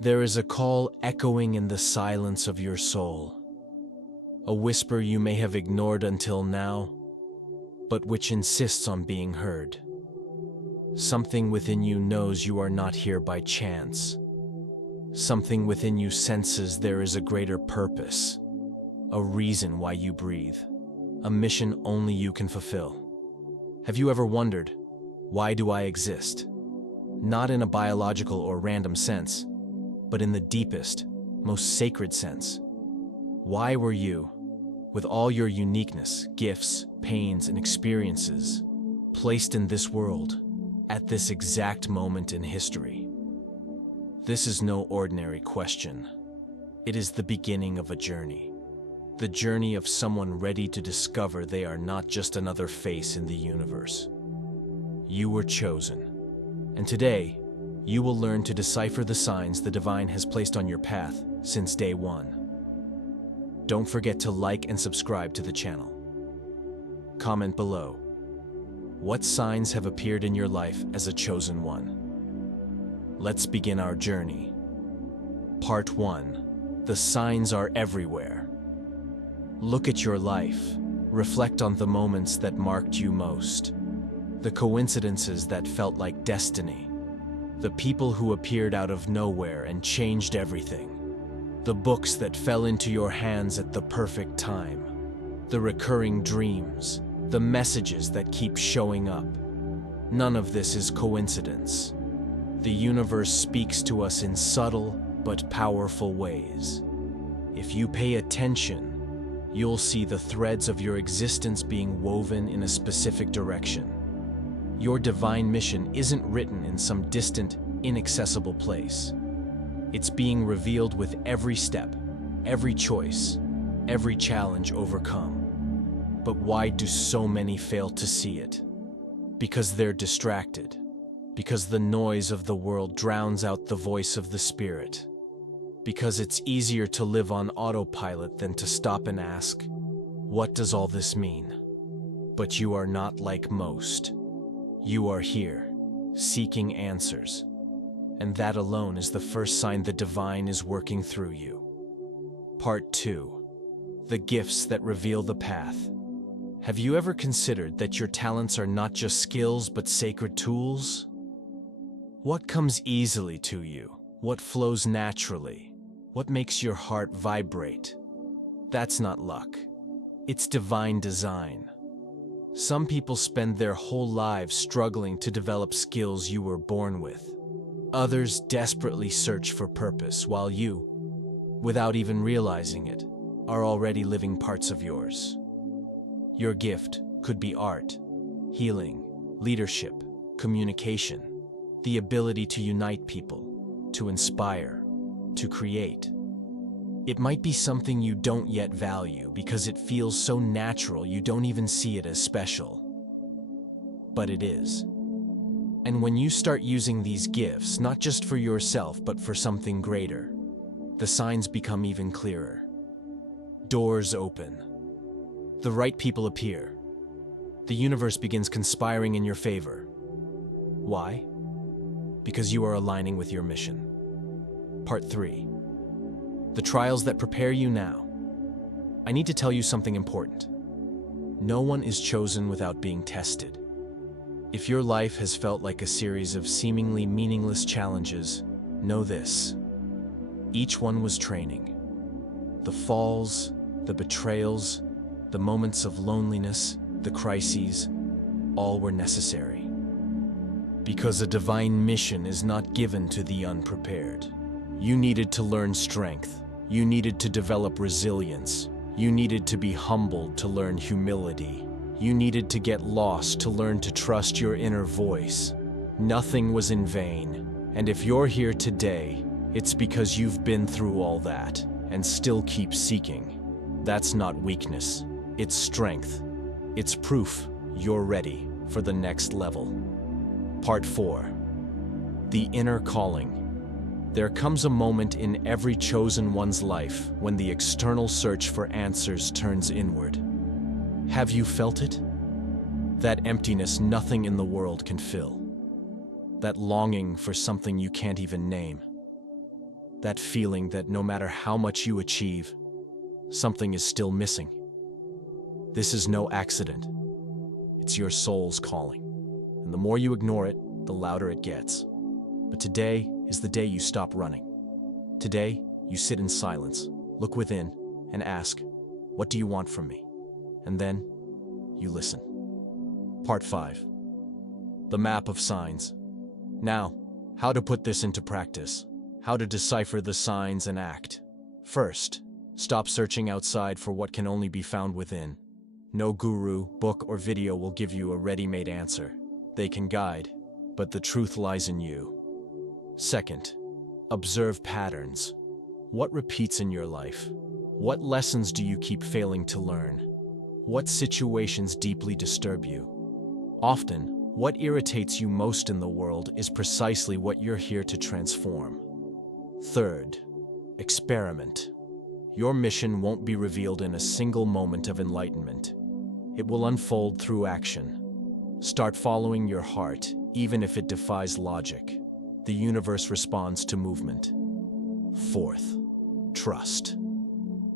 There is a call echoing in the silence of your soul, a whisper you may have ignored until now, but which insists on being heard. Something within you knows you are not here by chance. Something within you senses there is a greater purpose, a reason why you breathe, a mission only you can fulfill. Have you ever wondered, why do I exist? Not in a biological or random sense, but in the deepest, most sacred sense. Why were you, with all your uniqueness, gifts, pains, and experiences, placed in this world at this exact moment in history? This is no ordinary question. It is the beginning of a journey. The journey of someone ready to discover they are not just another face in the universe. You were chosen, and today, you will learn to decipher the signs the divine has placed on your path since day one. Don't forget to like and subscribe to the channel. Comment below. What signs have appeared in your life as a chosen one? Let's begin our journey. Part 1. The signs are everywhere. Look at your life. Reflect on the moments that marked you most. The coincidences that felt like destiny. The people who appeared out of nowhere and changed everything. The books that fell into your hands at the perfect time. The recurring dreams. The messages that keep showing up. None of this is coincidence. The universe speaks to us in subtle but powerful ways. If you pay attention, you'll see the threads of your existence being woven in a specific direction. Your divine mission isn't written in some distant, inaccessible place. It's being revealed with every step, every choice, every challenge overcome. But why do so many fail to see it? Because they're distracted. Because the noise of the world drowns out the voice of the spirit. Because it's easier to live on autopilot than to stop and ask, what does all this mean? But you are not like most. You are here, seeking answers. And that alone is the first sign the divine is working through you. Part 2. The gifts that reveal the path. Have you ever considered that your talents are not just skills but sacred tools? What comes easily to you? What flows naturally? What makes your heart vibrate? That's not luck. It's divine design. Some people spend their whole lives struggling to develop skills you were born with. Others desperately search for purpose, while you, without even realizing it, are already living parts of yours. Your gift could be art, healing, leadership, communication, the ability to unite people, to inspire, to create. It might be something you don't yet value because it feels so natural you don't even see it as special. But it is. And when you start using these gifts, not just for yourself but for something greater, the signs become even clearer. Doors open. The right people appear. The universe begins conspiring in your favor. Why? Because you are aligning with your mission. Part 3. The trials that prepare you now. I need to tell you something important. No one is chosen without being tested. If your life has felt like a series of seemingly meaningless challenges, know this. Each one was training. The falls, the betrayals, the moments of loneliness, the crises, all were necessary. Because a divine mission is not given to the unprepared. You needed to learn strength. You needed to develop resilience. You needed to be humbled to learn humility. You needed to get lost to learn to trust your inner voice. Nothing was in vain. And if you're here today, it's because you've been through all that and still keep seeking. That's not weakness. It's strength. It's proof you're ready for the next level. Part 4. The inner calling. There comes a moment in every chosen one's life when the external search for answers turns inward. Have you felt it? That emptiness nothing in the world can fill. That longing for something you can't even name. That feeling that no matter how much you achieve, something is still missing. This is no accident. It's your soul's calling. And the more you ignore it, the louder it gets. But today is the day you stop running. Today, you sit in silence, look within, and ask, what do you want from me? And then, you listen. Part 5. The map of signs. Now, how to put this into practice. How to decipher the signs and act. First, stop searching outside for what can only be found within. No guru, book, or video will give you a ready-made answer. They can guide, but the truth lies in you. Second, observe patterns. What repeats in your life? What lessons do you keep failing to learn? What situations deeply disturb you? Often, what irritates you most in the world is precisely what you're here to transform. Third, experiment. Your mission won't be revealed in a single moment of enlightenment. It will unfold through action. Start following your heart, even if it defies logic. The universe responds to movement. Fourth, trust.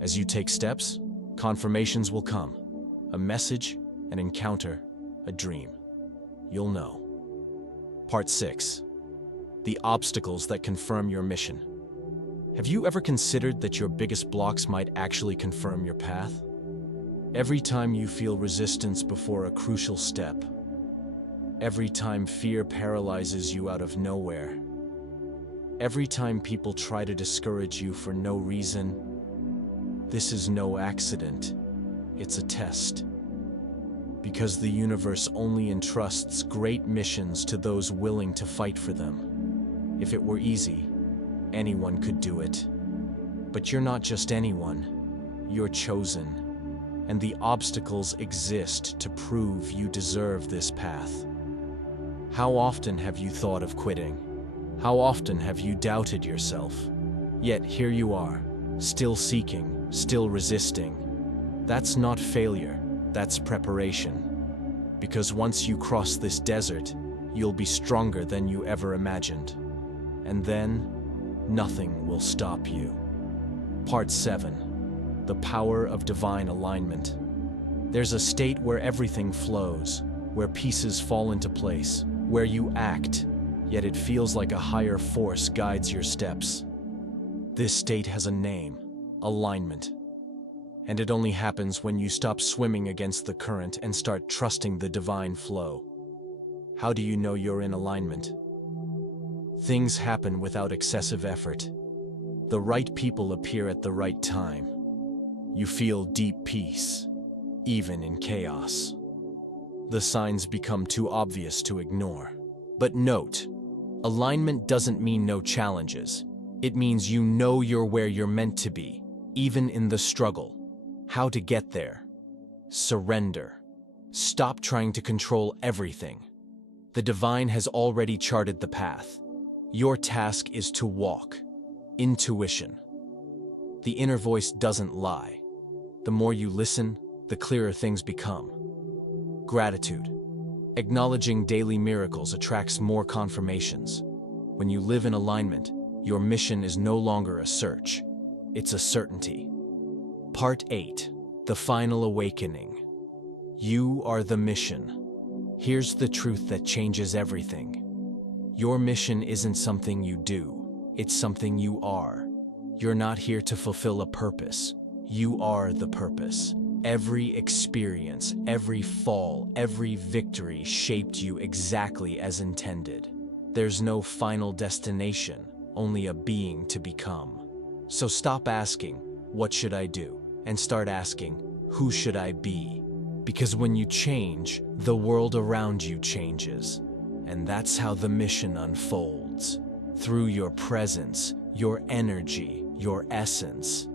As you take steps, confirmations will come. A message, an encounter, a dream. You'll know. Part 6. The obstacles that confirm your mission. Have you ever considered that your biggest blocks might actually confirm your path? Every time you feel resistance before a crucial step, every time fear paralyzes you out of nowhere, every time people try to discourage you for no reason, this is no accident, it's a test. Because the universe only entrusts great missions to those willing to fight for them. If it were easy, anyone could do it. But you're not just anyone, you're chosen. And the obstacles exist to prove you deserve this path. How often have you thought of quitting? How often have you doubted yourself? Yet here you are, still seeking, still resisting. That's not failure, that's preparation. Because once you cross this desert, you'll be stronger than you ever imagined. And then, nothing will stop you. Part 7. The power of divine alignment. There's a state where everything flows, where pieces fall into place, where you act, yet it feels like a higher force guides your steps. This state has a name, alignment. And it only happens when you stop swimming against the current and start trusting the divine flow. How do you know you're in alignment? Things happen without excessive effort. The right people appear at the right time. You feel deep peace, even in chaos. The signs become too obvious to ignore. But note, alignment doesn't mean no challenges. It means you know you're where you're meant to be, even in the struggle. How to get there? Surrender. Stop trying to control everything. The divine has already charted the path. Your task is to walk. Intuition. The inner voice doesn't lie. The more you listen, the clearer things become. Gratitude. Acknowledging daily miracles attracts more confirmations. When you live in alignment, your mission is no longer a search. It's a certainty. Part 8. The final awakening. You are the mission. Here's the truth that changes everything. Your mission isn't something you do. It's something you are. You're not here to fulfill a purpose. You are the purpose. Every experience, every fall, every victory shaped you exactly as intended. There's no final destination, only a being to become. So stop asking, what should I do? And start asking, who should I be? Because when you change, the world around you changes. And that's how the mission unfolds. Through your presence, your energy, your essence.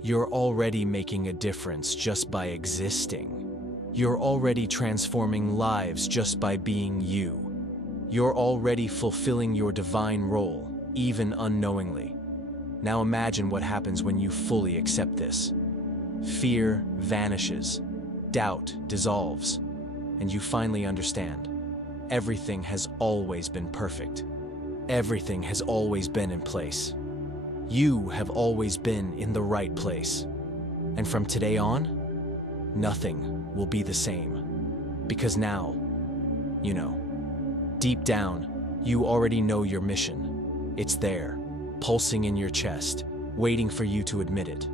You're already making a difference just by existing. You're already transforming lives just by being you. You're already fulfilling your divine role, even unknowingly. Now imagine what happens when you fully accept this. Fear vanishes, doubt dissolves, and you finally understand. Everything has always been perfect. Everything has always been in place. You have always been in the right place. And from today on, nothing will be the same. Because now, deep down, you already know your mission. It's there, pulsing in your chest, waiting for you to admit it.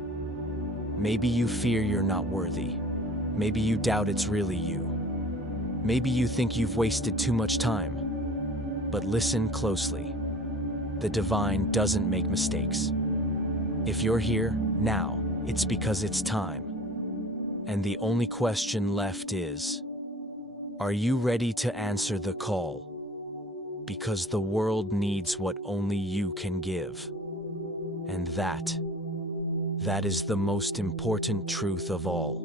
Maybe you fear you're not worthy. Maybe you doubt it's really you. Maybe you think you've wasted too much time. But listen closely. The divine doesn't make mistakes. If you're here now, it's because it's time. And the only question left is, are you ready to answer the call? Because the world needs what only you can give. And that is the most important truth of all.